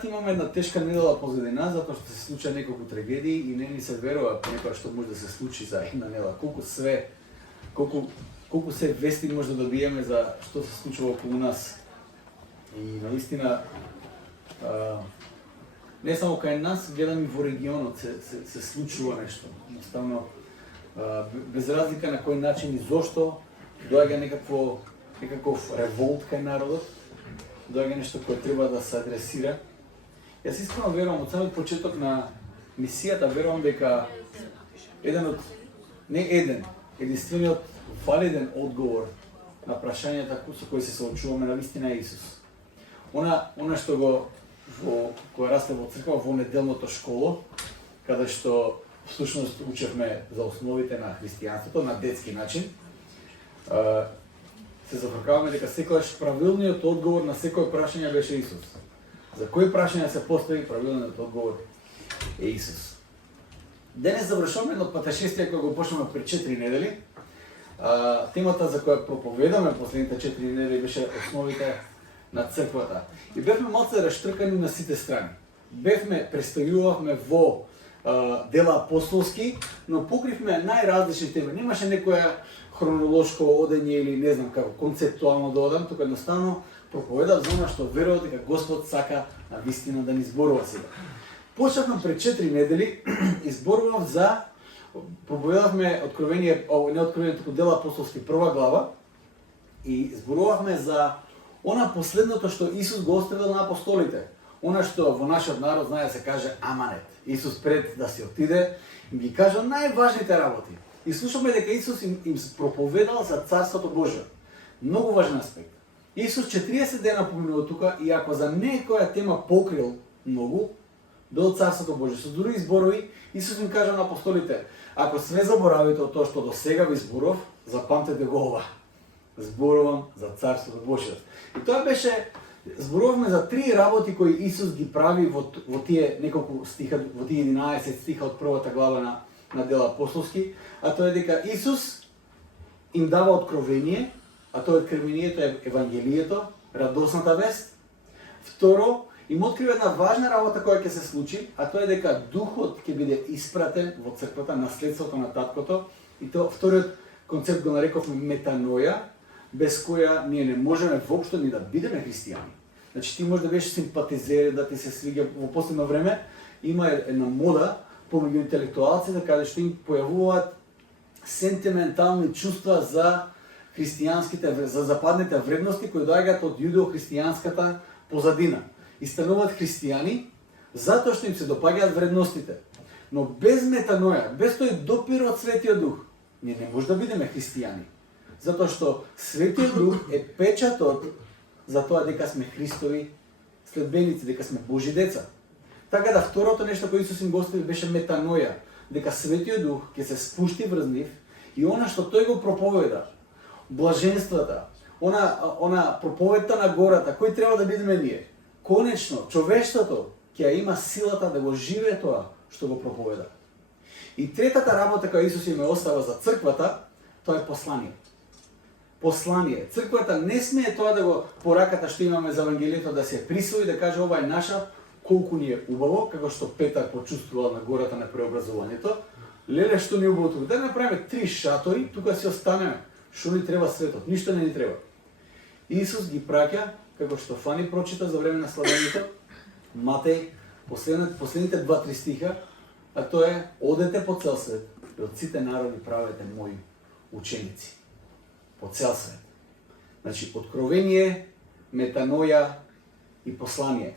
Сега имаме една тешка недела позади нас, затоа што се случаат неколку трагедии и не ни се верува некоја што може да се случи за една недела. Колку се вести може да добиеме за што се случува околу нас. И наистина не само кај нас, гледам и во регионот се случува нешто. Едноставно без разлика на кој начин и зошто доаѓа некаков револт кај народот, доаѓа нешто кое треба да се адресира. Јас искрено верувам од самиот почеток на мисијата, верувам дека единствениот валиден одговор на прашањата со кои се соочуваме навистина е Исус. Она што кога расте во црква во неделното школо, каде што всушност учевме за основите на христијанството на детски начин, се зафркаваме дека секогаш правилниот одговор на секој прашање беше Исус. За кои прашања се постави, правилниот одговор е Исус. Денес завршуваме едно патешествие кое го почнаме пред 4 недели. Темата за која проповедаме последните 4 недели беше основите на црквата. И бевме малце раштркани на сите страни. Представувавме во дела апостолски, но покривме најразлични теми. Немаше некоја хронолошко одење или не знам како концептуално да одам, тука едноставно проповедав за она што верувам дека Господ сака на вистина да ни зборува сега. Почнавме пред 4 недели и проповедавме Откровение, не Откровение, туку дела апостолски 1 глава и зборувавме за она последното што Исус го оставил на апостолите. Она што во нашиот народ знае се каже аманет. Исус пред да се отиде им ги кажа најважните работи. И слушаме дека Исус им проповедал за Царството Божие. Многу важен аспект. Исус 40 дена поминува тука и ако за некоја тема покрил многу, до Царството Божие. Со други зборови, Исус им кажа на апостолите, ако све заборавите од тоа што до сега ви зборов, запамтете го ова. Зборувам за Царството Божие. И тоа беше, зборувавме за 3 работи кои Исус ги прави во тие неколку стиха, во тие 11 стиха од 1 глава на дела апостолски, а тоа е дека Исус им дава откровение, а тоа откровението е Евангелието, радосната вест. Второ, им открива една важна работа која ќе се случи, а тоа е дека Духот ќе биде испратен во црквата, наследството на таткото, и тоа вториот концепт го нарековме метаноја, без која ние не можеме воопшто ни да бидеме христијани. Значи ти може да беше симпатизер, да ти се свиѓа во последно време, има една мода помеѓу интелектуалци каде што им појавуваат сентиментални чувства за христијанските, за западните вредности кои доаѓаат од јудео-христијанската позадина. И стануваат христијани затоа што им се допаѓаат вредностите. Но без метаноја, без тој допир од Светиот Дух, ние не може да бидеме христијани. Затоа што Светиот Дух е печатот за тоа дека сме Христови следбеници, дека сме Божи деца. Така да второто нешто кој Исус им го остави беше метаноја, дека Светиот Дух ќе се спушти врз нив и она што тој го проповеда, блаженствата, она проповедта на гората, кој треба да бидеме ние. Конечно, човештвото ќе има силата да го живее тоа што го проповеда. И третата работа која Исус им остава за црквата, тоа е послание. Послание. Црквата не смее тоа да го пораката што имаме за Евангелието да се присвои, да каже ова е наша, колку ни е убаво, како што Петар почувствувал на гората на преобразувањето. Леле што ни е убаво тука. Да направиме 3 шатори, тука си останеме. Што ни треба светот? Ништо не ни треба. Исус ги праќа, како што Фани прочита за време на славењето, Матеј, последните 2-3 стиха, а тоа е одете по цел свет и од сите народи правете мои ученици. По цел свет. Значи, откровение, метаноја и послание.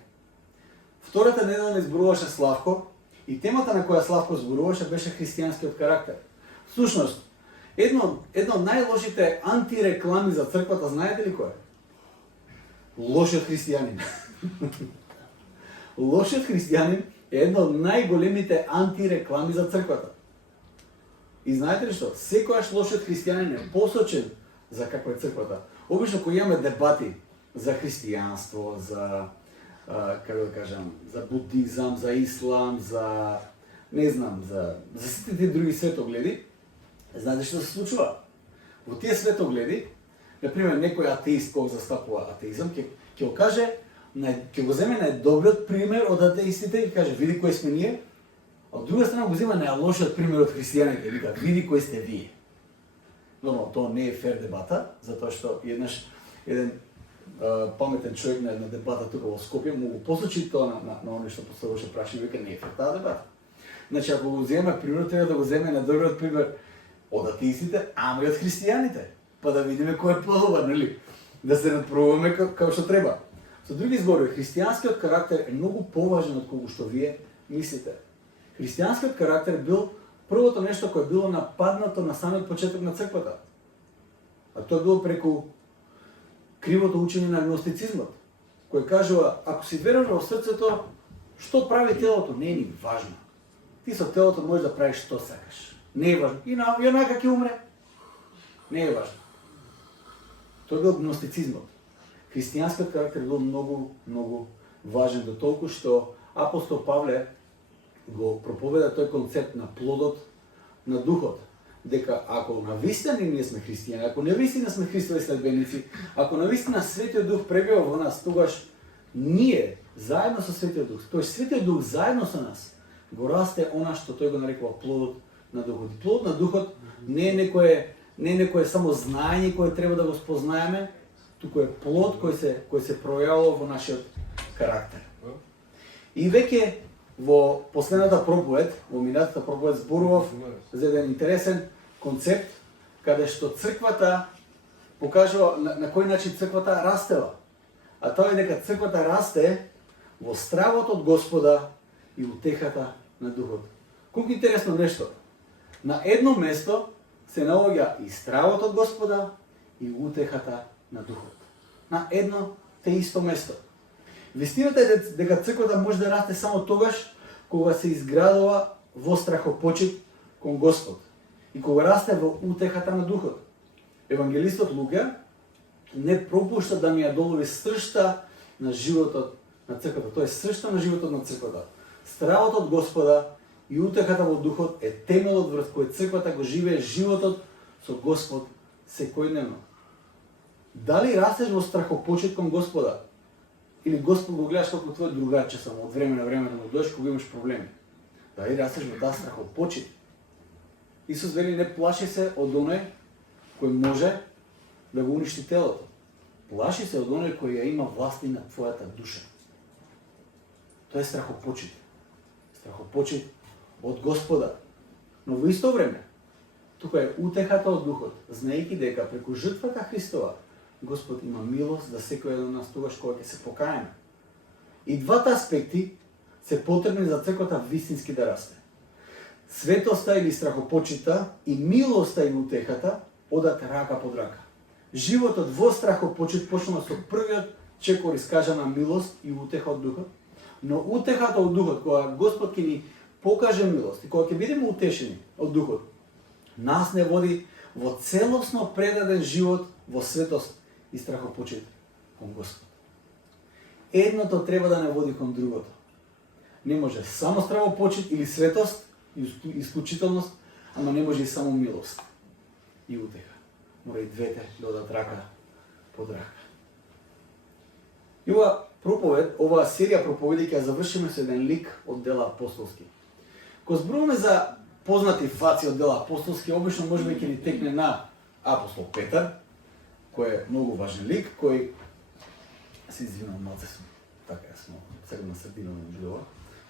Втората недела не зборуваше Славко и темата на која Славко зборуваше беше христијанскиот карактер. Всушност, едно од најлошите антиреклами за црквата, знаете ли кој е? Лошиот христијанин. Лошиот христијанин е една од најголемите антиреклами за црквата. И знаете ли што? Секојаш лошиот христијанин е посочен за каква е црквата. Обично кога имаме дебати за христијанство, за како да кажам, за будизам, за ислам, за не знам, за сите тие други светогледи, знаете што се случува? Во тие светогледи, например, некој атеист кој застапува атеизам, ќе го каже ќе го земе најдобриот пример од атеистите и каже види кои сме ние, а од друга страна го зема најлошиот пример од христијаните и вика види кои сте вие. Нормално тоа не е фер дебата, затоа што еднаш еден паметен човек на една дебата тука во Скопје му го посочи тоа на оној што поставуваше прашање, вика не е фер таа дебата. Значи ако го земе пример, треба да го земе најдобриот пример од атеистите, ама и од христијаните, па да видиме кој е подобар, нели? Да се надпробуваме како што треба. Со други зборови, христијанскиот карактер е многу поважен од колку што вие мислите. Христијанскиот карактер бил првото нешто кое било нападнато на самиот почеток на црквата. А тоа било преку кривото учење на агностицизмот, кој кажува, ако си веруваш во срцето, што прави телото, не е ни важно. Ти со телото можеш да правиш што сакаш. Не е важно. И онака ќе умре. Не е важно. Тоа бил гностицизмот. Христијанскиот карактер бил многу важен до толку што апостол Павле го проповеда тој концепт на плодот на духот. Дека ако навистина ние сме христијани, ако навистина сме Христови следбеници, ако навистина Светиот Дух пребива во нас, тогаш ние заедно со Светиот Дух, тој Светиот Дух заедно со нас го расте она што тој го нарекува плодот на духот. Плодот на духот не е некое само знаење кое треба да го спознаеме, туку е плод кој се пројавува во нашиот карактер. И веќе во последната проповед, во минатата проповед зборував за еден интересен концепт каде што црквата покажува на кој начин црквата растела. А тоа е дека црквата расте во стравот од Господа и утехата на духот. Колку интересно нешто. На едно место се наоѓа и стравот од Господа и утехата на духот. На едно те исто место. Вистината е дека црквата може да расте само тогаш кога се изградува во страхопочит кон Господ и кога расте во утехата на духот. Евангелистот Лука не пропушта да ми ја долови сршта на животот на црквата. Тоа е сршта на животот на црквата. Стравот од Господа и утехата во духот е темелот врз кој црквата го живее животот со Господ секојдневно. Дали растеш во страхопочит кон Господа? Или Господ го гледаш како твој другарче само од време на време да му дојдеш кога имаш проблеми? Дали растеш во таа страхопочит? Исус вели не плаши се од оној кој може да го уништи телото. Плаши се од оној кој ја има власт на твојата душа. Тоа е страхопочит. Страхопочит од Господа. Но во исто време, тука е утехата од духот, знаејќи дека преку жртвата Христова Господ има милост за секој еден од нас тогаш кога ќе се покаеме. И двата аспекти се потребни за црквата вистински да расте. Светоста или страхопочита и милоста и утехата одат рака под рака. Животот во страхопочит почнува со првиот чекор искажана милост и утеха од духот, но утехата од духот, кога Господ ќе ни покаже милост и кога ќе бидеме утешени од духот, нас не води во целосно предаден живот во светост и страхопочит кон Господ. Едното треба да не води кон другото. Не може само страхопочит или светост и исклучителност, ама не може и само милост и утеха. Мора и двете да одат рака под рака. И оваа серија проповеди ќе завршиме со еден лик од Дела апостолски. Кога зборуваме за познати фаци од Дела апостолски, обично можеби ќе ни текне на апостол Петар, кој е многу важен лик, кој се извинувам малце сум. Така сум, сега на средина на џидова.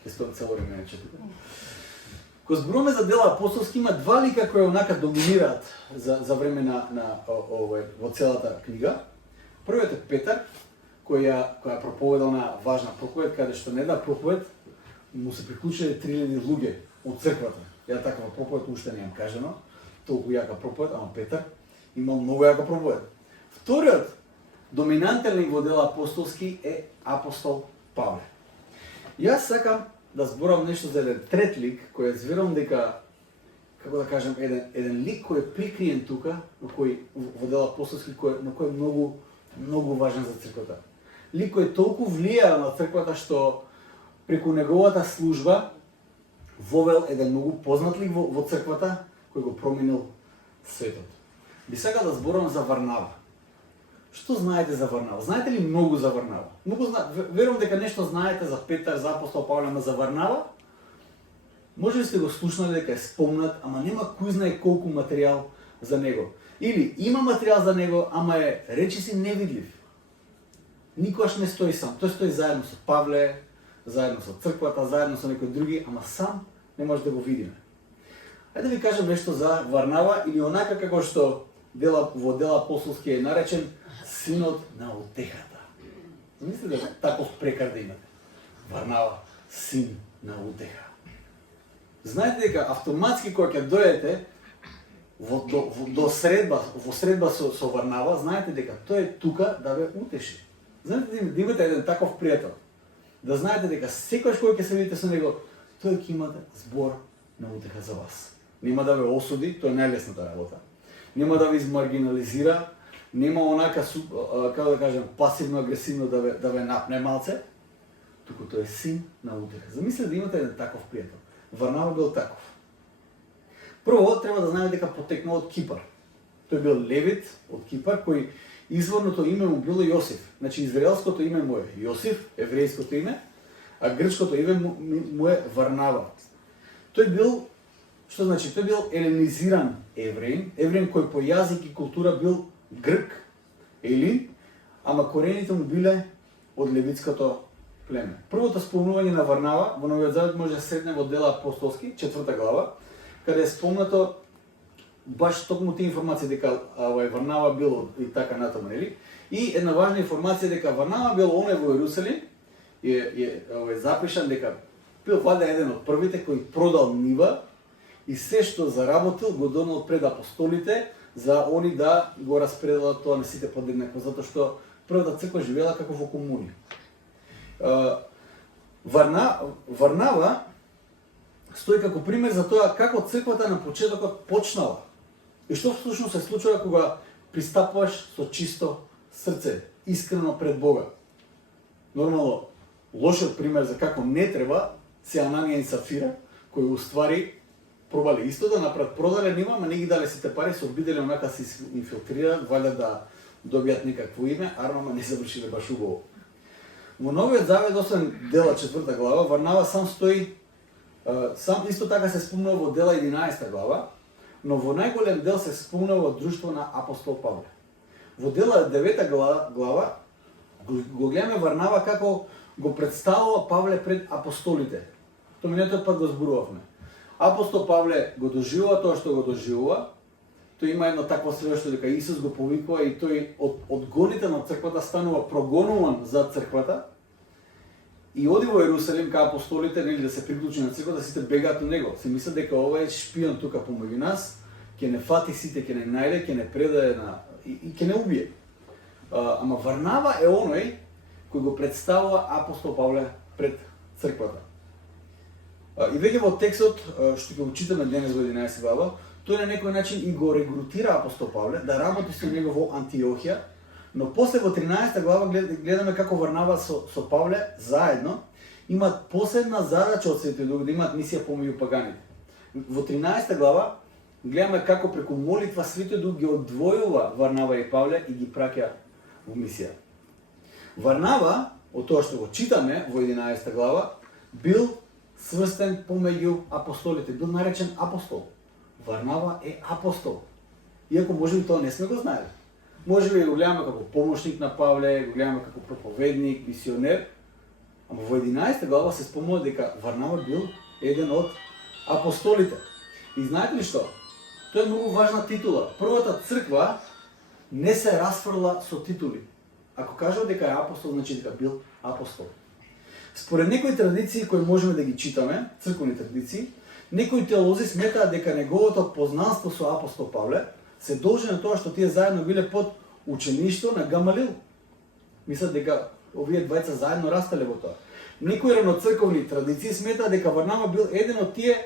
Ќе стои цело време не четите. Кога зборуваме за Дела апостолски, има два лика кои онака доминираат за време во целата книга. Првиот е Петар, која проповедал на важна проповед, каде што на една проповед му се приклучиле 3000 луѓе од црквата. Ја такава проповед уште не ја кажано, толку јака проповед, ама Петар имал многу јака проповед. Вториот доминантен лик во Дела апостолски е апостол Павле. Јас сакам да зборам нешто за еден трет лик, кој зверувам дека, како да кажем, еден лик кој е прикриен тука, во Дела апостолски, на кој е многу важен за црквата. Лик кој толку влијае на црквата што преку неговата служба вовел еден многу познат лик во црквата кој го променил светот. Би сакал да зборам за Варнава, Што знаете за Варнава? Знаете ли многу за Варнава? Верувам дека нешто знаете за Петар, за апостол Павле, ама за Варнава? Може ли сте го слушнали дека е спомнат, ама нема кој знае колку материјал за него. Или има материјал за него, ама е речиси невидлив. Никогаш не стои сам. Тој стои заедно со Павле, заедно со црквата, заедно со некои други, ама сам не може да го видиме. Ајде да ви кажам нешто за Варнава, или онака како што во дела апостолски е наречен синот на утехата. Мислите дека таков прекар да имате? Варнава, син на утеха. Знаете дека автоматски кога ќе дојдете во средба со Варнава, знаете дека тој е тука да ве утеши. Знаете да имате еден таков пријател. Да знаете дека секогаш кога ќе се видите со него, тој ќе имате збор на утеха за вас. Нема да ве осуди, тоа е најлесната работа. Нема да ве измаргинализира, нема онака, како да кажем, пасивно-агресивно да ве напне малце, туку тој е син на утеха. Замислете да имате еден таков пријател. Варнава бил таков. Прво, треба да знаете дека потекнал од Кипар. Тој бил левит од Кипар, кој изворното име му било Јосиф. Значи, израелското име му е Јосиф, еврејското име, а грчкото име му е Варнава. Тој бил, што значи, тој бил еленизиран евреин кој по јазик и култура бил грк, елин, ама корените му биле од левитското племе. Првото спомнување на Варнава во Новиот Завет може да сретне во дела апостолски, 4 глава, каде е спомнато баш токму тие информации дека Варнава бил и така натаму, нели? И една важна информација дека Варнава бил оној во Јерусалим е запишан дека бил ваде еден од првите кој продал нива и се што заработил го донел пред апостолите за они да го распределат тоа на сите подеднакво, затоа што првата црква живеела како во комуни. Варнава стои како пример за тоа како црквата на почетокот почнала. И што всушност се случува кога пристапуваш со чисто срце, искрено пред Бога. Нормално, лошиот пример за како не треба се Ананија и Сафира, кои уствари пробали исто да направат, продале нива, ама не ги дале сите пари, се обиделе онака се инфилтрираат, валја да добијат некакво име, ама не завршиле баш убаво. Во Новиот Завет, освен дела 4 глава, Варнава сам стои, сам исто така се спомнува во дела 11 глава, но во најголем дел се спомнува во друштво на апостол Павле. Во дела 9 глава го гледаме Варнава како го представува Павле пред апостолите. Тоа минатиот пат го зборувавме. Апостол Павле го доживува тоа што го доживува. Тој има едно такво сведоштво дека Исус го повикува и тој од гоните на црквата станува прогонуван за црквата и оди во Јерусалим кај апостолите, нели, да се приклучи на црквата, сите бегаат од него. Се мислат дека ова е шпион тука помеѓу нас, ќе не фати сите, ќе не најде, ќе не предаде и ќе не убие. Ама Варнава е оној кој го представува апостол Павле пред црквата. И веќе во текстот што ќе го читаме денес во 11 глава, тој на некој начин и го регрутира апостол Павле да работи со него во Антиохија, но после во 13 глава гледаме како Варнава со Павле заедно имаат посебна задача од Светиот Дух, да имаат мисија помеѓу паганите. Во 13 глава гледаме како преку молитва Светиот Дух ги одвојува Варнава и Павле и ги праќа во мисија. Варнава, од тоа што го читаме во 11 глава, бил сврстен помеѓу апостолите, бил наречен апостол. Варнава е апостол. Иако можеби тоа не сме го знаели. Можеби го гледаме како помошник на Павле, го гледаме како проповедник, мисионер, ама во 11 глава се спомнува дека Варнава бил еден од апостолите. И знаете ли што? Тоа е многу важна титула. Првата црква не се расфрла со титули. Ако кажува дека е апостол, значи дека бил апостол. Според некои традиции кои можеме да ги читаме, црковни традиции, некои теолози сметаат дека неговото познанство со апостол Павле се должи на тоа што тие заедно биле под учеништво на Гамалил. Мислат дека овие двајца заедно растале во тоа. Некои раноцрковни традиции сметаат дека Варнава бил еден од тие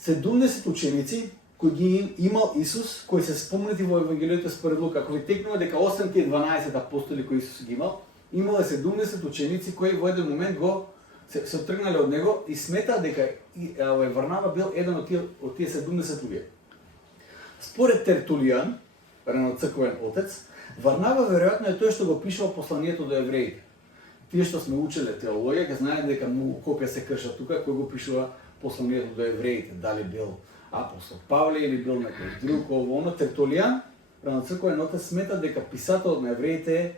70 ученици кои ги имал Исус, кои се спомнати во Евангелието според Лука. Ако ви текнува дека 8 тие 12 апостоли кои Исус ги имал, имале 70 ученици кои во еден момент се тргнале од него и сметаат дека Варнава бил еден од тие 70 луѓе. Според Тертулијан, раноцрковен отец, Варнава веројатно е тој што го пишува посланието до евреите. Тие што сме учеле теологија, ќе знаат дека многу копија се кршат тука кој го пишува посланието до евреите, дали бил апостол Павле или бил некој друг, оно Тертулијан, Равноцрковен отец смета дека писателот на евреите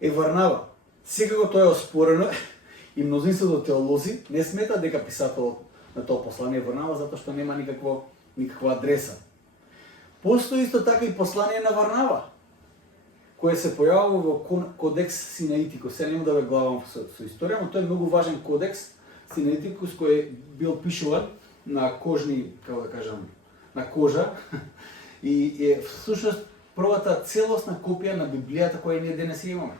е Варнава. Секако тоа е оспорено и мнозинството теолози не смета дека писателот на тоа послание е Варнава затоа што нема никаква адреса. Постои исто така и послание на Варнава, кое се појавува во Кодекс Синаитикус. Се нема да ве главам со историја, но тој е многу важен кодекс Синаитикус кој бил пишуван на кожни, како да кажам, на кожа и е всушност првата целосна копија на Библијата која ние денес имаме.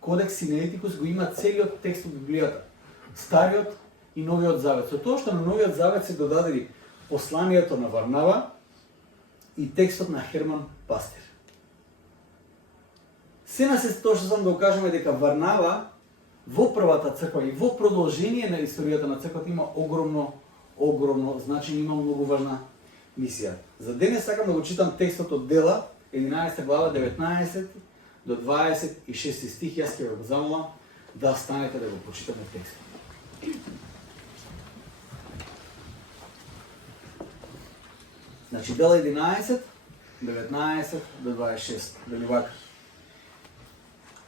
Кодекс Синаитикус го има целиот текст од Библијата, Стариот и Новиот Завет. Со тоа што на Новиот Завет се додадени посланието на Варнава и текстот на Херман Пастир. Сена се тоа што сам да кажеме дека Варнава во првата црква и во продолжение на историјата на црквата има огромно значење, има многу важна мисија. За денес сакам да го читам текстот од Дела, 11 глава, 19 до 26 стих. Јас ќе го замолам да станете да го прочитаме текстот. Значи Дела 11, 19 до 26. Дали вака?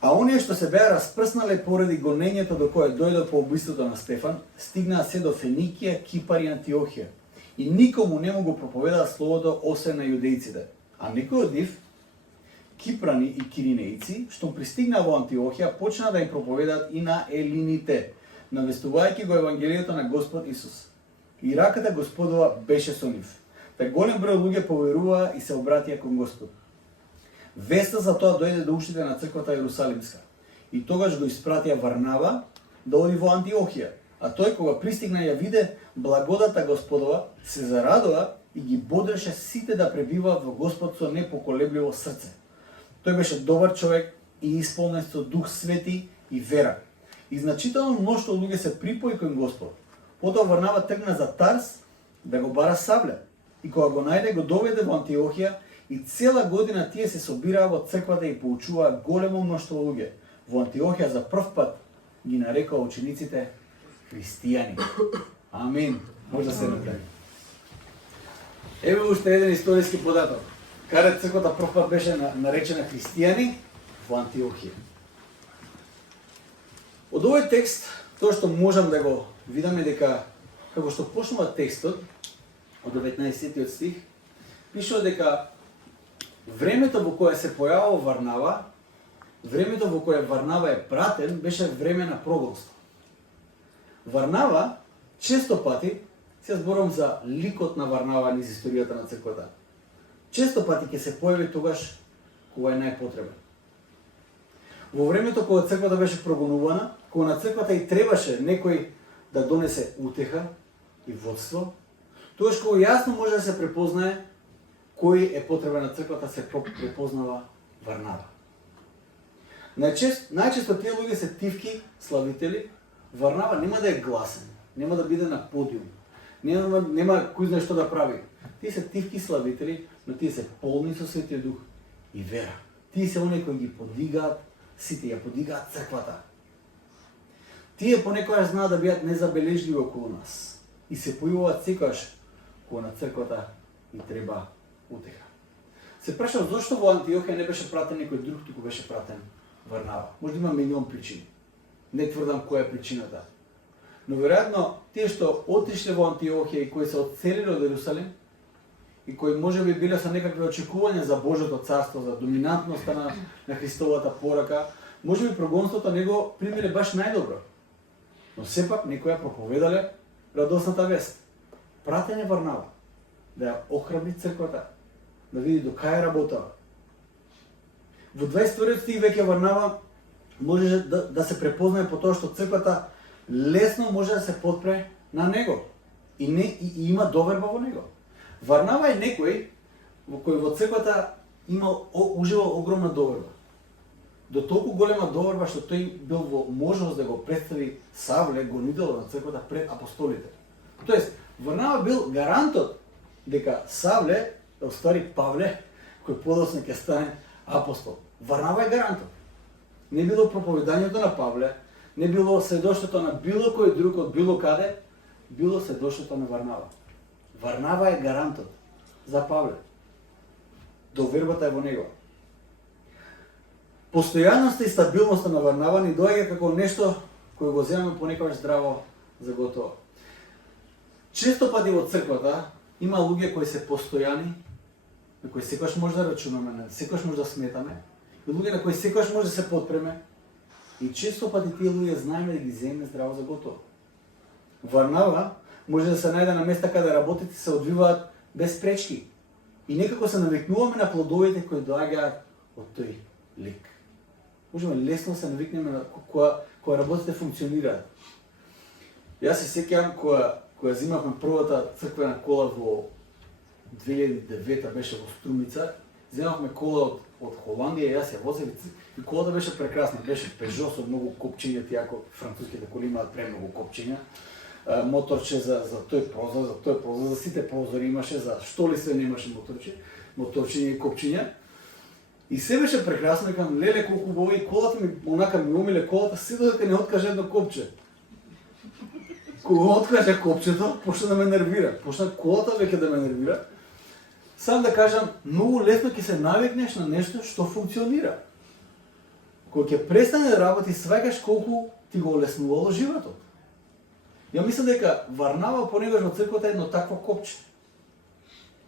А оние што се беа распрснале поради гонењето до кое дојде по убиството на Стефан, стигнаа се до Феникија, Кипар и Антиохија. И никому не му го проповедаат словото освен на јудејците. А некои од нив, кипрани и киринејци, што пристигнаа во Антиохија, почнаа да им проповедаат и на елините, навестувајќи го евангелието на Господ Исус. И раката Господова беше со нив. Та голем број луѓе поверуваа и се обратија кон Господ. Веста за тоа дојде до ушите на црквата Јерусалимска. И тогаш го испратија Варнава да оди во Антиохија. А тој кога пристигна ја виде благодата Господова, се зарадува и ги бодреше сите да пребиваат во Господ со непоколебливо срце. Тој беше добар човек и исполнен со Дух Свети и вера. И значително мноштво луѓе се припои кон Господ. Потоа Варнава тргна за Тарс да го бара Савле. И кога го најде, го доведе во Антиохија и цела година тие се собираа во црквата и поучуваа големо мноштво луѓе. Во Антиохија за прв пат ги нарекоа учениците христијани. Амин. Може да се направи. Еве уште еден историски податок. Каде црквата прв пат беше наречена христијани во Антиохија. Од овој текст, тоа што можам да го видиме дека како што почнува текстот од 19 стих, пишува дека времето во кое се појавува Варнава, времето во кое Варнава е пратен, беше време на прогонство. Варнава, често пати, се зборам за ликот на Варнава низ историјата на црквата, често пати ќе се појави тогаш кога е најпотребен. Во времето кога црквата беше прогонувана, кога на црквата и требаше некој да донесе утеха и водство, тогаш кога јасно може да се препознае кој е потребен на црквата, се препознава Варнава. Најчесто тие луѓе се тивки славители. Варнава нема да е гласен, нема да биде на подиум, нема кој знае што да прави. Тие се тивки славители, но тие се полни со Светиот Дух и вера. Тие се оние кои ги подигаат сите, ја подигаат црквата. Тие понекогаш знаат да бидат незабележливи околу нас и се појавуваат секогаш кога на црквата и треба утеха. Се прашав зошто во Антиохија не беше пратен некој друг, туку беше пратен Варнава. Може да има милион причини. Не тврдам која е причината. Но веројатно тие што отишле во Антиохија и кои се одселиле од Јерусалим и кои може би биле со некакви очекувања за Божјото царство, за доминантноста на Христовата порака, може би прогонството не го примиле баш најдобро. Но сепак некоја проповедале радосната вест. Пратен е Варнава да ја охрабри црквата, да види до кај работава. Во 22 стих веќе Варнава може да се препознае по тоа што црквата лесно може да се подпре на него и има доверба во него. Варнава е некој во кој во црквата уживал огромна доверба. До толку голема доверба што тој бил во можност да го представи Савле, гонителот на црквата, пред апостолите. Тоест, Варнава бил гарантот дека Савле, уствари Павле, кој подоцна ќе стане апостол. Варнава е гарантот. Не било проповедањето на Павле, не било сведоштвото на било кој друг од било каде, било сведоштвото на Варнава. Варнава е гарантот за Павле. Довербата е во него. Постојаноста и стабилноста на Варнава ни доаѓа како нешто кое го земаме понекогаш здраво за готово. Често пати во црквата има луѓе кои се постојани, на кои секогаш може да рачунаме, на секогаш може да сметаме, и луѓе на кои секогаш може да се подпреме, и често пати тие луѓе знаеме да ги земеме здраво за готово. Варнава може да се најде на места каде работите се одвиваат без пречки. И некако се навикнуваме на плодовите кои доаѓаат од тој лик. Можеме лесно да се навикнеме на кога работите функционираат. Јас се сеќавам кога земавме првата црквена кола во 2009 беше во Струмица, земавме кола од Холандија, јас ја возев и колата беше прекрасна, беше Peugeot со многу копчиња, тиако француските коли имаат премногу копчиња. Моторче за тој прозор, за сите прозори имаше, за што ли се немаше моторчиња и копчиња. И се беше прекрасно, викам, леле колку убаво и колата ми, онака ми умиле колата, се додека не откаже едно копче. Кога откаже копчето, почна да ме нервира. Почна колата веќе да ме нервира. Сам да кажам, многу лесно ќе се навикнеш на нешто што функционира. Кога ќе престане да работи, сваќаш колку ти го олеснувало животот. Ја мислам дека Варнава понекогаш во црквата е едно такво копче.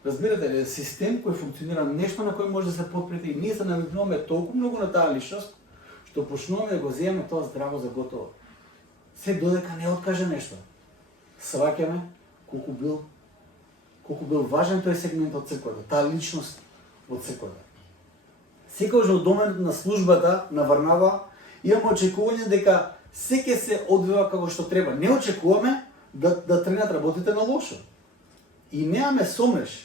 Разбирате ли, систем кој функционира, нешто на кој може да се подпрете и ние се навикнуваме толку многу на таа личност, што почнуваме да го земеме тоа здраво за готово. Се додека не откаже нешто. Сваќаме колку бил важен тој сегмент од црквата, таа личност во црквата. Секогаш во доменот на службата на Варнава имаме очекување дека се ќе се одвива како што треба. Не очекуваме да тренат работите на лошо. И немаме сомнеш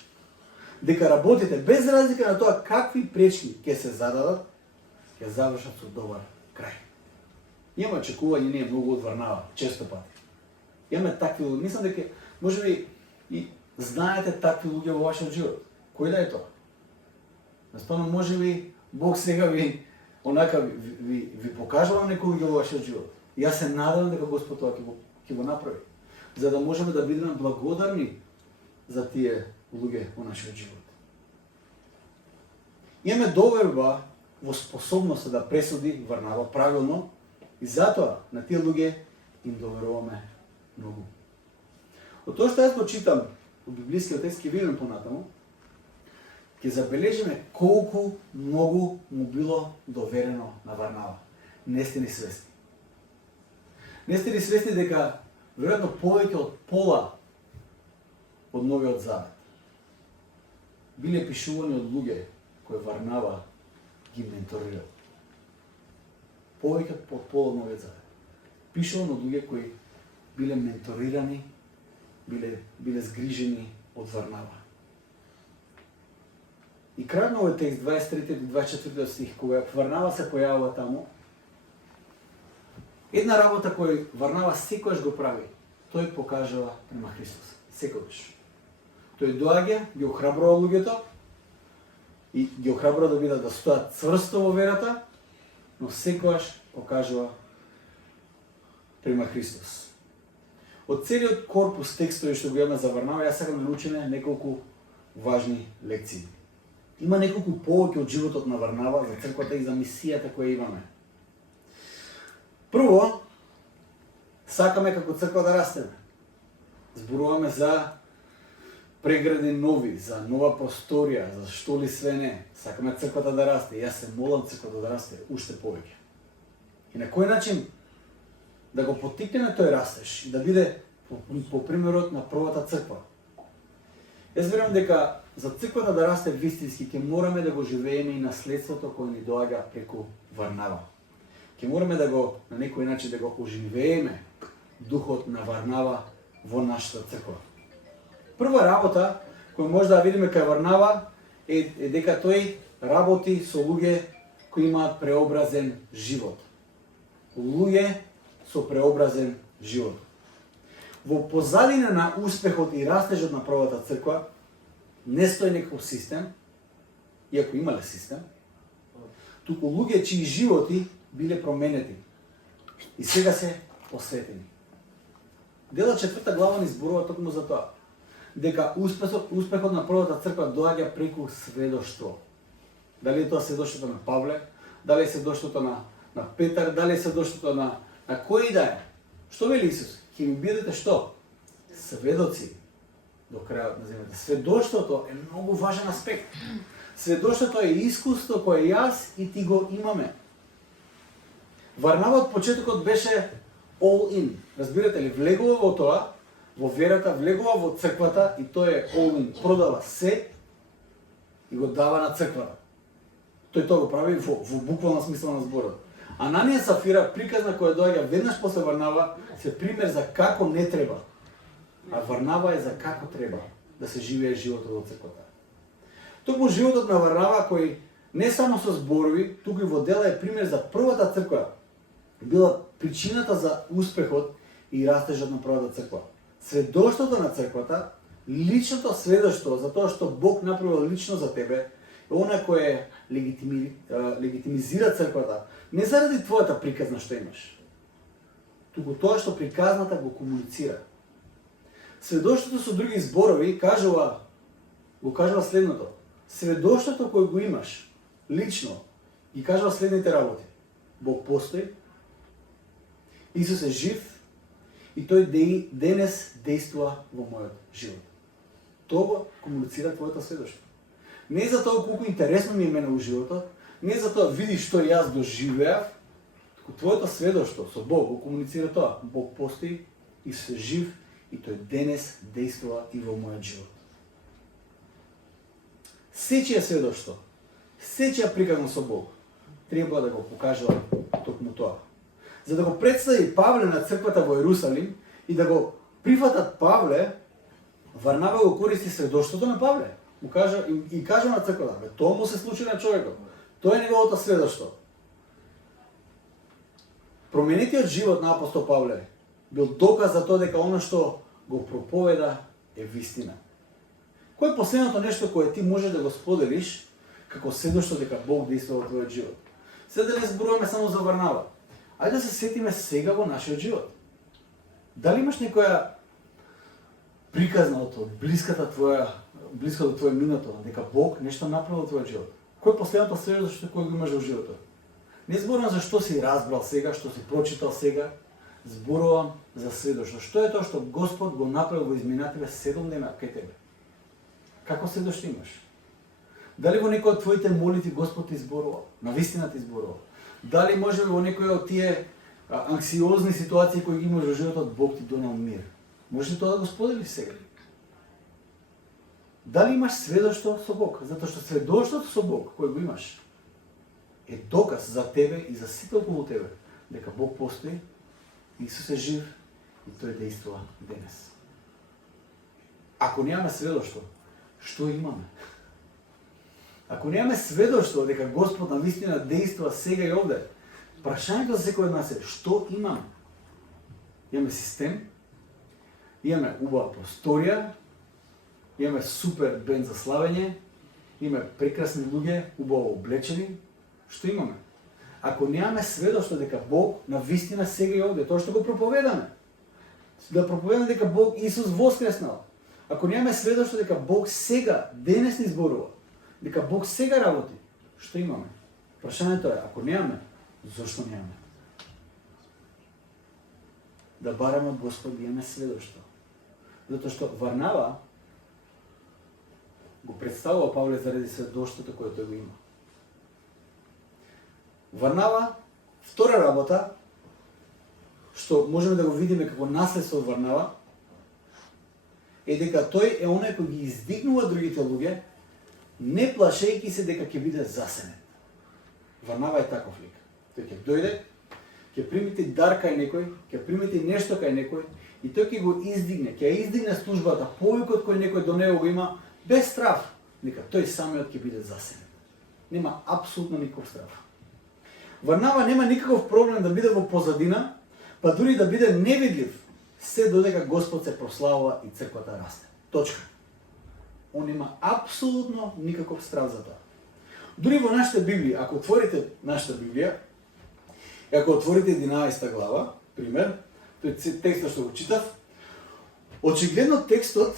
дека работите, без разлика на тоа какви пречки ќе се зададат, ќе завршат со добар крај. Имаме очекување ние многу од Варнава, често пати. Имаме такви луѓе, мислам дека можеби и знаете такви луѓе во вашиот живот. Кој да е тоа? Настојно можеби Бог сега ви покажува некој луѓе во вашиот живот. Јас се надевам дека Господ тоа ќе го направи, за да можеме да бидеме благодарни за тие луѓе во нашиот живот. Имаме доверба во способноста да пресуди Варнава правилно и затоа на тие луѓе им доверуваме многу. Од тоа што јас го читам во библискиот текст, ќе видиме понатаму, ќе забележиме колку многу му било доверено на Варнава. Не сте ни свесни. Не сте ни свесни дека веројатно повеќе од пола од Новиот Завет биле пишувани од луѓе кои Варнава ги менторирал. Повеќе од пола од Новиот Завет пишувани од луѓе кои биле менторирани, биле згрижени од Варнава. И крајот на овој текст, 23 и 24 стих, кога Варнава се појавува таму, една работа кој Варнава секогаш го прави, тој покажува према Христос. Секогаш. Тој доаѓа, ги охрабрува луѓето и ги охрабрува да бидат да стојат цврсто во верата, но секогаш покажува према Христос. Од целиот корпус текстови што го имаме за Варнава, јас сакам да научиме неколку важни лекции. Има неколку повеќе од животот на Варнава за црквата и за мисијата која имаме. Прво, сакаме како црква да растеме. Зборуваме за прегради нови, за нова просторија, за што ли све не. Сакаме црквата да расте. Јас се молам црквата да расте уште повеќе. И на кој начин да го поттикнеме тој растеж и да биде по примерот на првата црква. Јас верувам дека за црквата да расте вистински ќе мораме да го живееме и наследството кој ни доаѓа преку Варнава. Ќе мораме да го на некој начин да го оживееме духот на Варнава во нашата црква. Прва работа која може да видиме кај Варнава е дека тој работи со луѓе кои имаат преобразен живот. Луѓе со преобразен живот. Во позадина на успехот и растежот на првата црква не стои некој систем, иако имале систем, туку луѓе чии животи биле променети и сега се посветени. Дела 4 глава ни зборува токму за тоа, дека успехот на првата црква доаѓа преку сведоштво. Дали е тоа сведоштвото на Павле, дали е сведоштвото на Петар, дали е сведоштвото на кој да е. Што вели Исус? Ќе ми бидете што? Сведоци до крајот на земјата. Сведоштвото е многу важен аспект. Сведоштвото е искуство кое јас и ти го имаме. Варнава од почетокот беше all in. Разбирате ли, влегува во тоа, во верата, влегува во црквата и тој е all in. Продава се и го дава на црквата. Тој тоа го прави во буквална смисла на зборот. Ананија и Сафира, приказна која доаѓа веднаш после Варнава, се пример за како не треба. А Варнава е за како треба да се живее животот во црквата. Токму животот на Варнава, кој не само со зборови, туку и во дела е пример за првата црква, била причината за успехот и растежот на првата црква. Сведоштвото на црквата, личното сведоштво за тоа што Бог направил лично за тебе, е она кое легитимизира црквата, не заради твојата приказна што имаш, туку тоа што приказната го комуницира. Сведоштвото со други зборови го кажува следното. Сведоштвото кој го имаш лично ги кажува следните работи. Бог постои, Исус е жив и тој денес действува во мојот живот. Тоа комуницира твоето сведоштво. Не за тоа колку интересно ми е мене во животот, не за тоа види што јас доживеав, туку твоето сведоштво со Бог го комуницира тоа. Бог постои, Исус е жив и тој денес действува и во мојот живот. Сечија сведоштво, сечија приказно со Бог, треба да го покажува токму тоа. За да го представи Павле на црквата во Ерусалим и да го прифатат Павле, Варнава го користи сведоштвото на Павле. И кажа на црквата, тоа му се случи на човекот. Тоа е неговото сведоштво. Променетиот живот на апостол Павле бил доказ за тоа дека оно што го проповеда е вистина. Кој е последното нешто кое ти можеш да го споделиш како сведоштво дека Бог действува во твојот живот? Сега да не зборуваме само за Варнава. Ајде да се сетиме сега во нашиот живот. Дали имаш некоја приказна од блиското твое минато, дека Бог нешто направил во твојот живот? Кој е последното сведоштво кое го имаш во животот? Не зборувам за што си разбрал сега, што си прочитал сега, зборувам за сведоштво. Што е тоа што Господ го направил во изминативе 7 дена кај тебе? Како сведоштво имаш? Дали во некој од твоите молитви Господ ти зборувал? Навистина ти зборувал? Дали може во некој од тие анксиозни ситуации кои ги имаш во животот Бог ти донел мир? Може ли тоа да го споделиш сега? Дали имаш сведоштво со Бог? Затоа што сведоштвото со Бог кој го имаш е доказ за тебе и за сите околу тебе дека Бог постои, Исус е жив и тој действува денес. Ако немаме сведоштво, што имаме? Ако немаме сведоштво дека Господ навистина действува сега и овде, прашањето за секој од нас е што имаме? Имаме систем, имаме убава просторија, имаме супер бенд за славење, имаме прекрасни луѓе, убаво облечени. Што имаме? Ако немаме сведоштво дека Бог навистина сега и овде, тоа што го проповедаме, да проповедаме дека Бог Исус воскреснал, ако немаме сведоштво дека Бог сега, денес ни зборува, дека Бог сега работи, што имаме? Прашањето е, ако немаме, зошто немаме? Да бараме од Господ да имаме сведоштво. Затоа што Варнава го представува Павле заради сведоштвото кое тој го има. Варнава, втора работа, што можеме да го видиме како наследство од Варнава, е дека тој е оној кој ги издигнува другите луѓе, не плашејќи се дека ќе биде засенет. Варнава е таков лик. Тој ќе дојде, ќе примити дар кај некој, ќе примити нешто кај некој и тој ќе го издигне, ќе издигне службата, повикот кој некој до него го има, без страв, дека тој самиот ќе биде засенет. Нема апсолутно никаков страв. Варнава нема никаков проблем да биде во позадина, па дури да биде невидлив, се додека Господ се прославува и црквата расте. Точка. Он нема апсолутно никаков страв за тоа. Дури во нашата Библија, ако отворите нашата Библија, и ако отворите 11 глава, пример, тој текстот што го читав, очигледно текстот,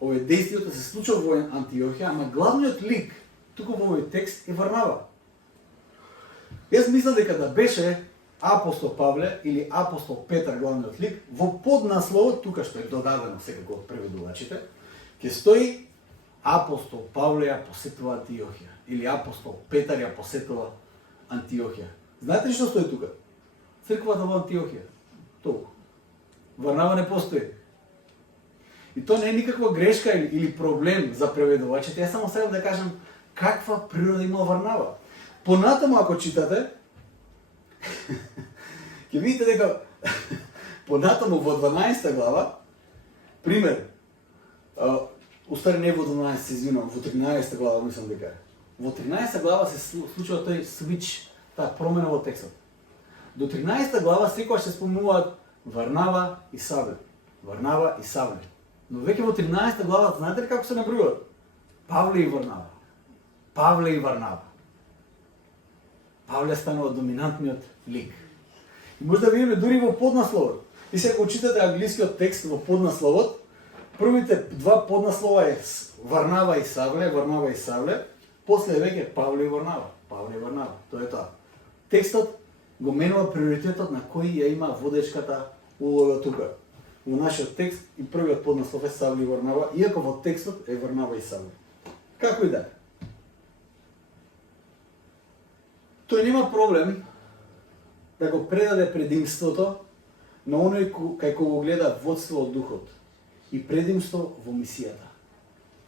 овој действието се случува во Антиохија, ама главниот лик туку во овој текст е Варнава. Јас мислам дека да беше апостол Павле или апостол Петар главниот лик, во поднасловот, тука што е додадено секако од преведувачите, ќе стои апостол Павле ја посетува Антиохија или апостол Петар ја посетува Антиохија. Знаете ли што стои тука? Црквата во Антиохија. Толку. Варнава не постои. И тоа не е никаква грешка или проблем за преведувачите. Јас само сакам да кажам каква природа има Варнава. Понатаму ако читате, ќе видите дека понатаму во 12 глава, пример, устари не во 12, се извинувам, во 13 глава мислам дека е. Во 13 глава се случува тој свич, таа промена во текстот. До 13 глава секогаш се спомнуваат Варнава и Савле. Варнава и Савле. Но веќе во 13 глава, знаете ли како се набројуваат? Павле и Варнава. Павле и Варнава. Павле станува доминантниот лик. И може да видиме дури во поднасловот. И сега ако читате англискиот текст во поднасловот, првите два поднаслова е Варнава и Савле, Варнава и Савле, после е веќе Павле и Варнава. Павле и Варнава. Тоа е тоа. Текстот го менува приоритетот на кој ја има водечката улога тука. Во нашиот текст и првиот поднаслов е Савле и Варнава, иако во текстот е Варнава и Савле. Како и да е. Тој нема проблем да го предаде предимството на оној кај кој го гледа водство од духот и предимство во мисијата.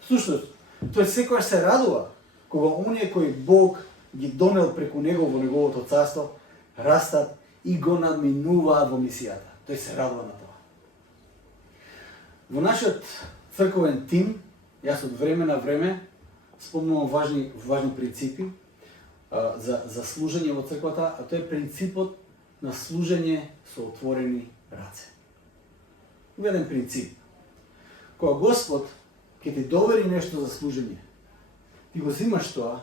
Всушност, тој секогаш се радува кога оние кои Бог ги донел преку него во неговото царство растат и го надминуваат во мисијата. Тој се радува на тоа. Во нашиот црковен тим, јас од време на време спомнувам важни принципи за служење во црквата, а тоа е принципот на служење со отворени раце. Еден принцип. Кога Господ ќе ти довери нешто за служење, ти го зимаш тоа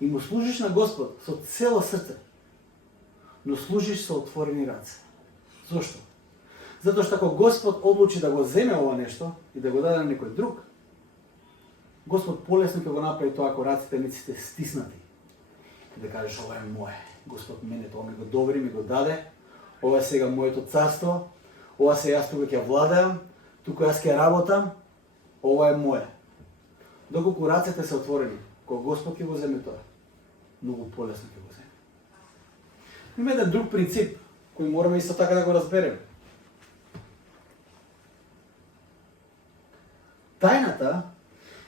и му служиш на Господ со цело срце, но служиш со отворени раце. Зошто? Затоа што ако Господ одлучи да го земе ова нешто и да го даде на некој друг, Господ полесно ќе го направи тоа ако раците не сте стиснати. И да кажеш, ова е мое. Господ мене тоа ми го довери, ми го даде. Ова е сега моето царство. Ова се јас тука ќе владеам. Тука јас ќе работам. Ова е мое. Доколку рацете се отворени, кога Господ ќе го земе тоа, многу полесно ќе го земе. Има еден друг принцип кој мораме исто така да го разбереме. Тајната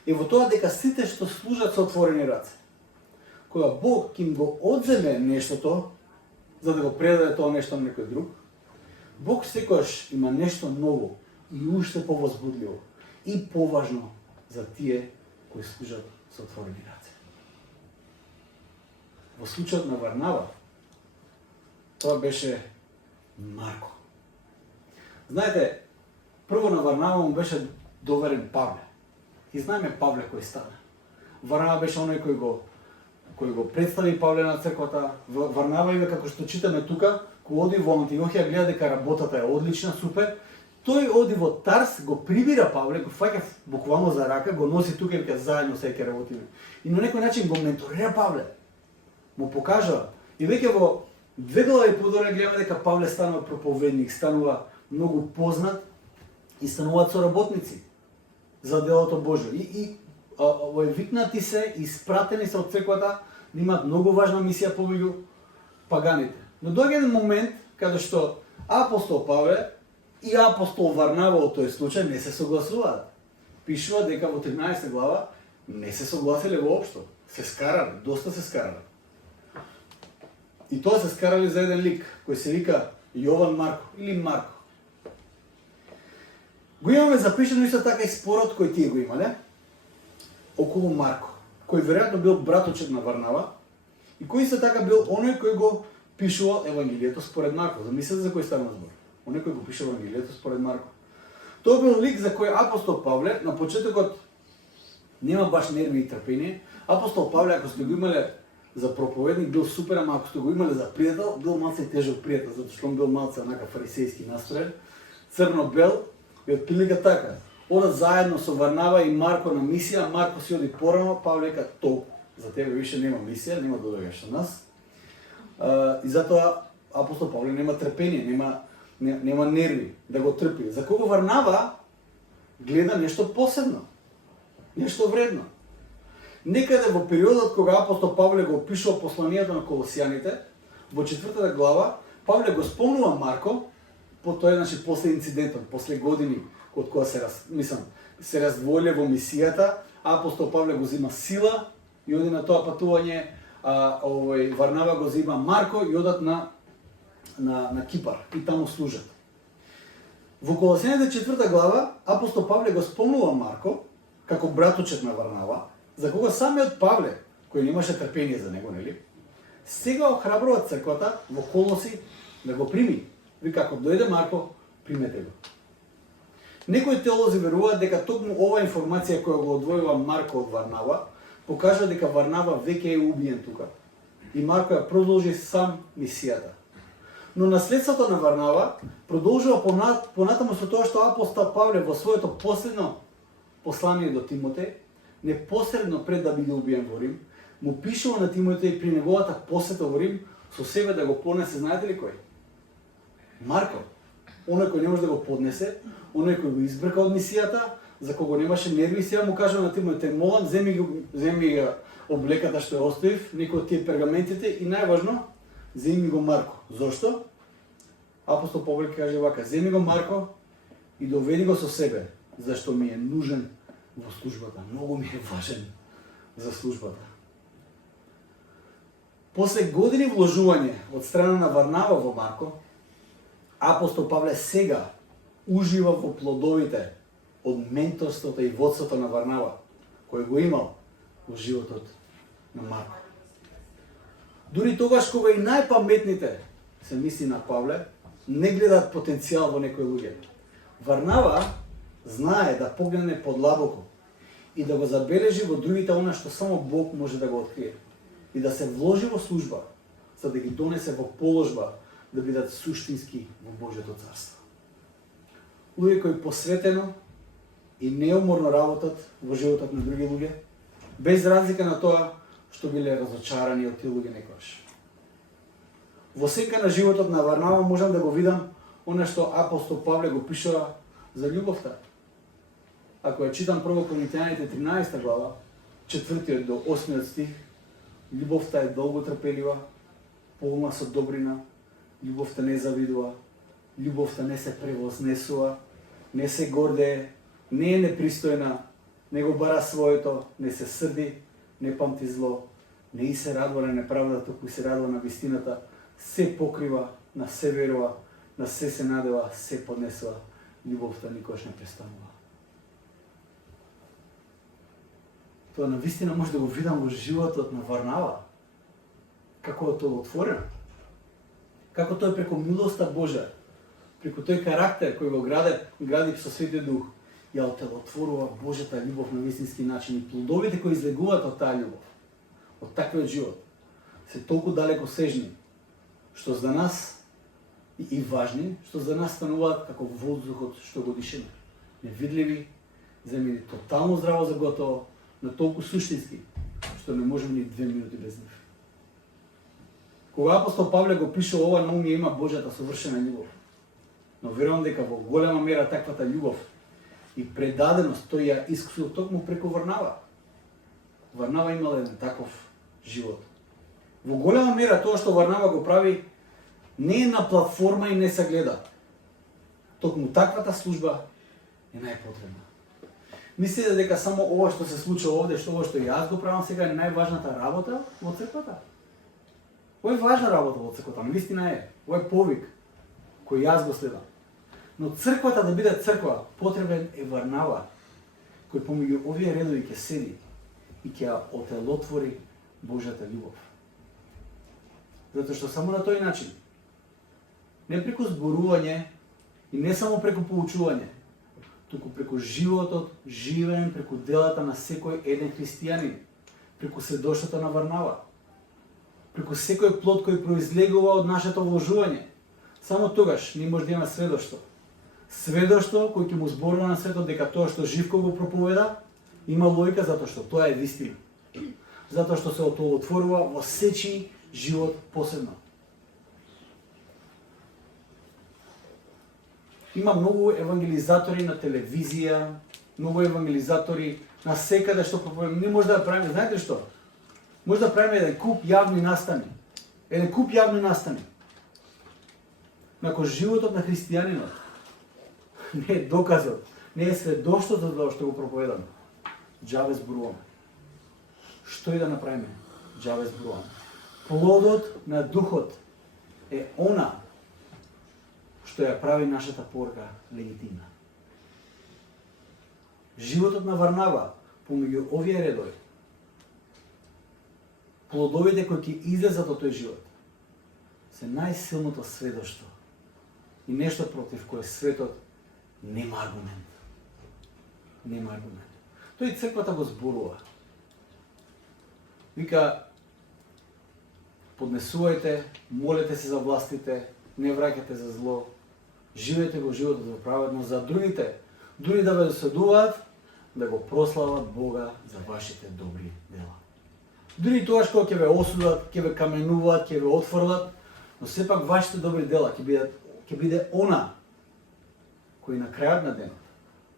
е во тоа дека сите што служат со отворени раце, кога Бог им го одземе нештото, за да го предаде тоа нешто на некој друг, Бог секогаш има нешто ново и уште повозбудливо и поважно за тие кои служат со отворени раце. Во случајот на Варнава, тоа беше Марко. Знаете, прво на Варнава му беше доверен Павле. И знаеме Павле кој стана. Варнава беше оној кој го представи Павле на црквата. Варнава има, како што читаме тука, кој оди во Антиохија, гледа дека работата е одлична, супер. Тој оди во Тарс, го прибира Павле, го фаќа буквално за рака, го носи тука и вика заедно се ќе работиме. И на некој начин го менторира Павле. Му покажа. И веќе во 2 глави подоре гледаме дека Павле станува проповедник, станува многу познат и стануваат соработници за делото Божјо. И викнати се, испратени се од црквата, да имаат многу важна мисија помеѓу паганите. Но доаѓа еден момент каде што апостол Павле и апостол Варнава во тој случај не се согласуваат. Пишува дека во 13 глава не се согласиле воопшто. Се скарале, доста се скарале. И тоа се скарали за еден лик, кој се вика Јован Марко или Марко. Го имаме запишено исто така и спорот кој тие го имале околу Марко, кој веројатно бил браточет на Варнава и кој исто така бил оној кој го пишувал Евангелието според Марко. Замислете за кој става збор. Оној кој го пишува Евангелието според Марко. Тоа бил лик за кој апостол Павле на почетокот нема баш нерви и трпение. Апостол Павле, ако сте го имале за проповедник, бил супер, ама ако сте го имале за приятел, бил малце и тежок приятел, затоа што он бил малце онака фарисејски настроен, црно-бел, и отприлика така. Одат заедно со Варнава и Марко на мисија, Марко си оди порано, Павле вика толку. За тебе више нема мисија, нема да доаѓаш со нас. И затоа апостол Павле нема трпение, нема нерви да го трпи. За кого Варнава гледа нешто посебно, нешто вредно. Некаде во периодот кога апостол Павле го опишува посланието на Колосијаните, во 4 глава, Павле го спомнува Марко, по тој, значи, после инцидентот, после години од која се раздвоиле во мисијата, апостол Павле го зима сила и оди на тоа патување, Варнава го зима Марко и одат на Кипар и таму служат. Во Колосијаните 4 глава, апостол Павле го спомнува Марко како братучет на Варнава, за кога самиот Павле, кој немаше трпение за него, нели? Сега охрабрува црквата во Колоси да го прими. Вика, ако дојде Марко, примете го. Некои теолози веруваат дека токму ова информација која го одвојува Марко од Варнава, покажа дека Варнава веќе е убиен тука. И Марко ја продолжи сам мисијата. Но наследството на Варнава продолжува понатаму со тоа што апостол Павле во своето последно послание до Тимотеј, непосредно пред да биде убиен во Рим, му пишува на Тимотеј при неговата посета во Рим со себе да го понесе, знаете ли кој? Марко. Оној кој не може да го поднесе, оној кој го избрка од мисијата, за кого немаше нерви, сега му кажа на Тимотеј, молам, земи го облеката што ја оставив, некој од тие пергаментите и најважно, земи го Марко. Зошто? Апостол Павле каже вака, земи го Марко и доведи го со себе, зашто ми е нужен во службата. Многу ми е важен за службата. После години вложување од страна на Варнава во Марко, апостол Павле сега ужива во плодовите од менторството и водството на Варнава, кој го имал во животот на Марко. Дури тогаш кога и најпаметните се мисли на Павле, не гледаат потенцијал во некои луѓе. Варнава знае да погледне подлабоко и да го забележи во другите она што само Бог може да го открие и да се вложи во служба, за да ги донесе во положба да бидат суштински во Божјото царство. Луѓе кои посветено и неуморно работат во животот на други луѓе, без разлика на тоа што биле разочарани од тие луѓе некогаш. Во сека на животот на Варнава можам да го видам она што апостол Павле го пишува за љубовта. Ако ја читам прво Коринтијаните 13 глава, 4 до 8 стих, љубовта е долго трпелива, полна со добрина, љубовта не завидува, љубовта не се превознесува, не се гордее, не е непристојна, не го бара своето, не се срди, не памти зло, не и се радува на неправдата, туку се радува на вистината, се покрива, на се верува, на се надева, се поднесува, љубовта никогаш не престанува. Тоа навистина може да го видам во животот на Варнава, како е тоа отворено, како тој преку милоста Божја, преку тој карактер кој го гради со Светиот Дух, ја отворува Божјата љубов на вистински начин и плодовите кои излегуваат од таа љубов, од таквиот живот, се толку далеко сежни, што за нас и важни, што за нас стануваат како воздухот што го дишеме. Невидливи, земјени тотално здраво за готово, но толку суштински, што не можеме ни 2 минути без нив. Кога апостол Павле го пише ова, на ум има Божјата совршена љубов. Но верувам дека во голема мера таквата љубов и предаденост тој ја искусил токму преку Варнава. Варнава имал еден таков живот. Во голема мера тоа што Варнава го прави не е на платформа и не се гледа. Токму таквата служба е најпотребна. Мислите дека само ова што се случува овде, ова што јас го правам сега е најважната работа во црквата? Ова е важна работа во црквата, навистина е. Ова е повик кој јас го следам. Но црквата да биде црква, потребен е Варнава, кој помеѓу овие редови ќе седи и ќе ја отелотвори Божјата љубов. Затоа што само на тој начин, не преку зборување и не само преку поучување, туку преку животот живеен преку делата на секој еден христијанин, преку сведоштвото на Варнава, преку секој плод кој произлегува од нашето вложување. Само тогаш ние може да имаме сведоштво. Сведоштво кој ќе му зборува на светот дека тоа што Живко го проповеда има логика затоа што тоа е вистина. Затоа што се оплодотворува во сечи живот посебно. Има многу евангелизатори на телевизија, многу евангелизатори на секаде што проповедаме. Ние може да правиме, знаете што? Може да правиме еден куп јавни настани. Еден куп јавни настани. Након животот на христијанинот не е доказот, не е сведоштво за тоа што го проповедаме. Џабе зборуваме. Што и да направиме? Џабе зборуваме. Плодот на духот е она што ја прави нашата порка легитимна. Животот на Варнава помеѓу овие редови, плодовите кои ќе излезат од тој живот, се најсилното сведоштво и нешто против кое светот нема аргумент. Нема аргумент. Тој црквата го зборува. Вика, поднесувајте, молете се за властите, не враќате за зло, живеете го животот за праведно за другите, дури да ве досадуваат, да го прослават Бога за вашите добри дела. Дури тогаш кога ќе ве осудат, ќе ве каменуваат, ќе ве отфрлат, но сепак вашите добри дела ќе биде она кој на крајот на денот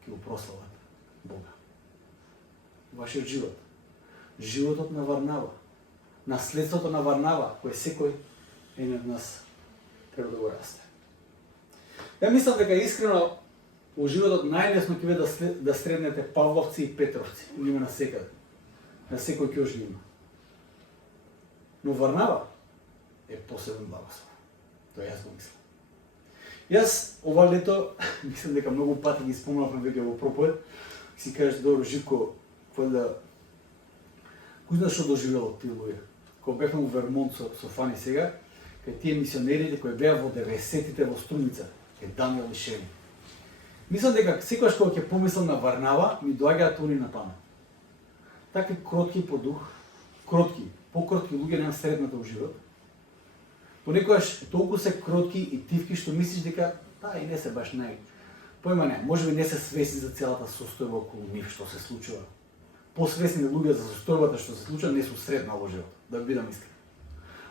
ќе го прослават Бога. Вашиот живот, животот на Варнава, наследството на Варнава, кој секој еден од нас треба да го расте. Ја мислам дека искрено во животот најлесно ќе ве да среднете Павловци и Петровци, има на секаде. На секој ќе ожи има. Но Варнава е посебен благослов. Тоа јас го мислам. Јас ова лето мислам дека многу пати ги спомнавме веќе во проповед. Си кажеш добро Живко, кој да кој знае што доживело тие луѓе. Кога бевме во Вермонт со Фани сега, кај тие мисионерите кои беа во 90-тите во Струмица, кај Даниел и Шени. Мислам дека секогаш кога ќе помислам на Варнава, ми доаѓаат они на памет. Такви кротки по дух, покротки луѓе немам средната во живот. Понекогаш толку се кротки и тивки што мислиш дека и не се баш појма не, можеби не се свесни за целата состојба околу нив што се случува. Посвесни луѓе за состојбата што се случува не су средна во живот, да бидам искрен.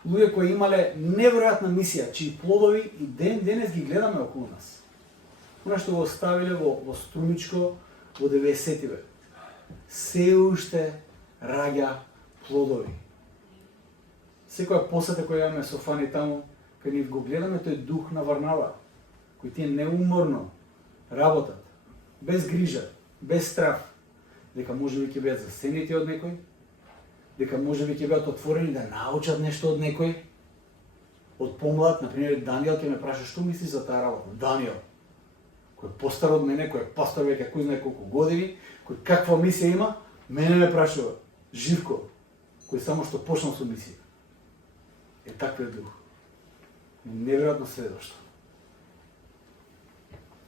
Луѓе кои имале неверојатна мисија, чии плодови и денес ги гледаме околу нас. Она што го оставиле во Струмичко во 90-тиве. Се уште раѓа плодови. Секоја посета која имаме со Фани таму, кај нив го гледаме тој дух на Варнава, кој тие неуморно работат, без грижа, без страх, дека можеби ќе бидат засенети од некој, дека можеби ќе бидат отворени да научат нешто од некој. Од помлад, например, Даниел ќе ме праша што мислиш за таа работа. Даниел, кој е постар од мене, кој е пастор веќе кој знае колку години, кој каква мисија има, мене ме прашува. Живко, кој само што почнал со мисија. Е таквиот дух. Неверојатно сведоштво.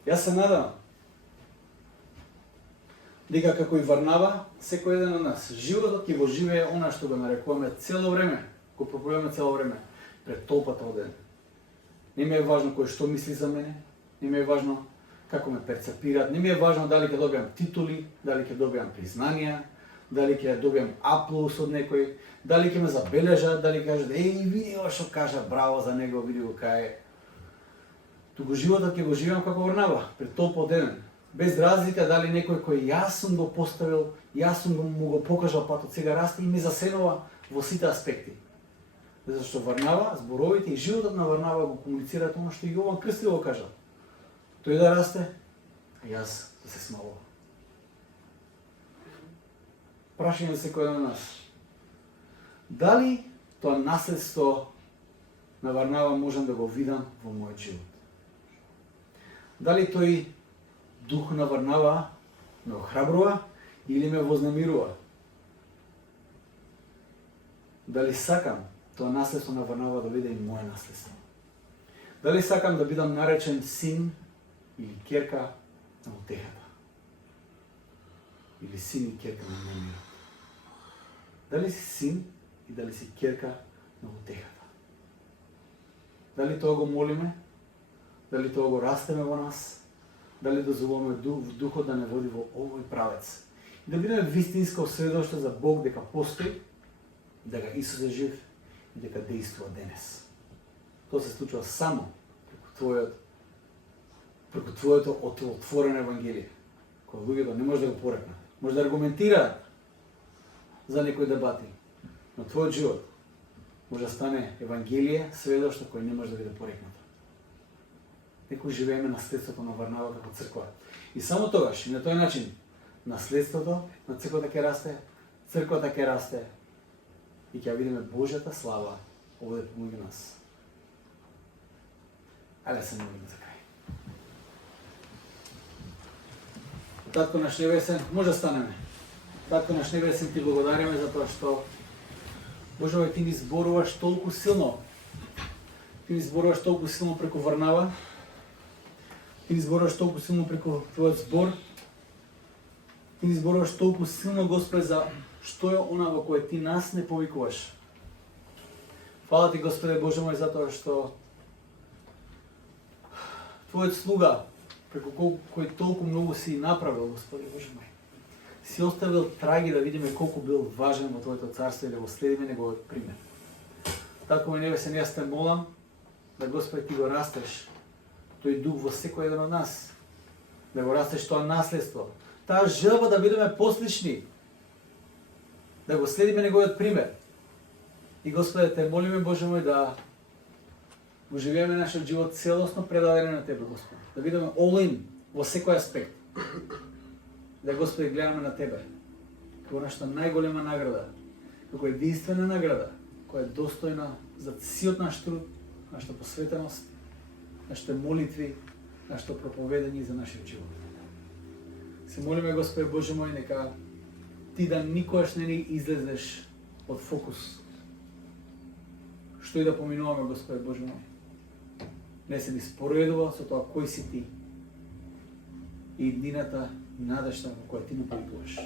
Јас се надам дека како и Варнава, секој еден од нас, животот ќе го живее она што го нарекуваме цело време, го проповедаме цело време, пред толпата од еден. Не ми е важно кој што мисли за мене, не ми е важно како ме перцепираат, не ми е важно дали ќе добиам титули, дали ќе добиам признанија, дали ќе добиам аплаус од некој, дали ќе ме забележат, дали кажат види ова што кажа, браво за него, види го кај. Туку животот ќе го живеам како Варнава, пред толпа од еден. Без разлика дали некој кој јас сум го поставил, јас сум му го покажал патот, сега расте и ме засенува во сите аспекти. Зашто Варнава, зборовите и животот на Варнава го комуницираат оно што и Јован Крстител го кажа. Тој да расте, а јас да се смалувам. Прашање за секој од нас. Дали тоа наследство на Варнава можам да го видам во мојот живот? Дали тој дух на Варнава ме охрабрува или ме вознемирува? Дали сакам тоа наследство на Варнава да биде и моје наследство? Дали сакам да бидам наречен син или ќерка на утехата? или син и керка на немирот? Дали си син и дали си керка на утехата? Дали тоа го молиме? Дали тоа го растеме во нас? Дали дозволуваме духот да не води во овој правец? И да бидеме вистинско сведоштво за Бог дека постои, дека Исус е жив и дека действува денес. Тоа се случува само преку твоето отворено евангелие, кој луѓето не може да го порекнат. Може да аргументираат за некои дебати, но твојот живот може да стане евангелие, сведоштво кој не може да биде порекнато. Некои живееме наследството на Варнава како црква. И само тогаш, и на тој начин, наследството на црквата ќе расте, црквата ќе расте и ќе видиме Божјата слава овде помеѓу нас. Ајде се молиме за крај. Татко наш небесен, може да станеме. Татко наш небесен, ти благодариме за тоа што Боже, ти ни зборуваш толку силно. Ти ни зборуваш толку силно преку Варнава. Ти ни зборуваш толку силно преку твојот збор. Ти ни зборуваш толку силно, Господи, за што е она во кое ти нас не повикуваш. Фала ти, Господи Боже мој, за тоа што твојот слуга, преку кој толку многу си направил, Господи Боже мој, си оставил траги да видиме колку бил важен во Твоето царство и да го следиме неговиот пример. Татко мој небесен, јас те молам да, Господи, ти го растеш тој дух во секој еден од нас, да го растеш тоа наследство, таа желба да бидеме послични, да го следиме неговиот пример. И, Господи, те молиме, Боже мој, да го живееме нашиот живот целосно предадени на Тебе, Господи. Да бидеме all-in во секој аспект. Да, Господи, гледаме на Тебе како нашата најголема награда, како единствена награда, која е достојна за сиот наш труд, нашата посветеност, нашите молитви, нашето проповедање за нашиот живот. Се молиме, Господи Боже мој, нека Ти да никогаш не ни излезеш од фокус. Што и да поминуваме, Господи Боже мој, не се ни споредува со тоа кој си Ти и иднината и надежта во која Ти не повикуваш.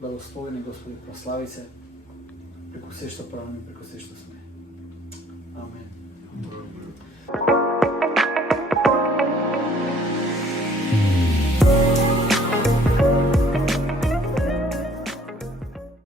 Благослови, Господи, прослави се преку се што правиме, преку се што сме. Амен.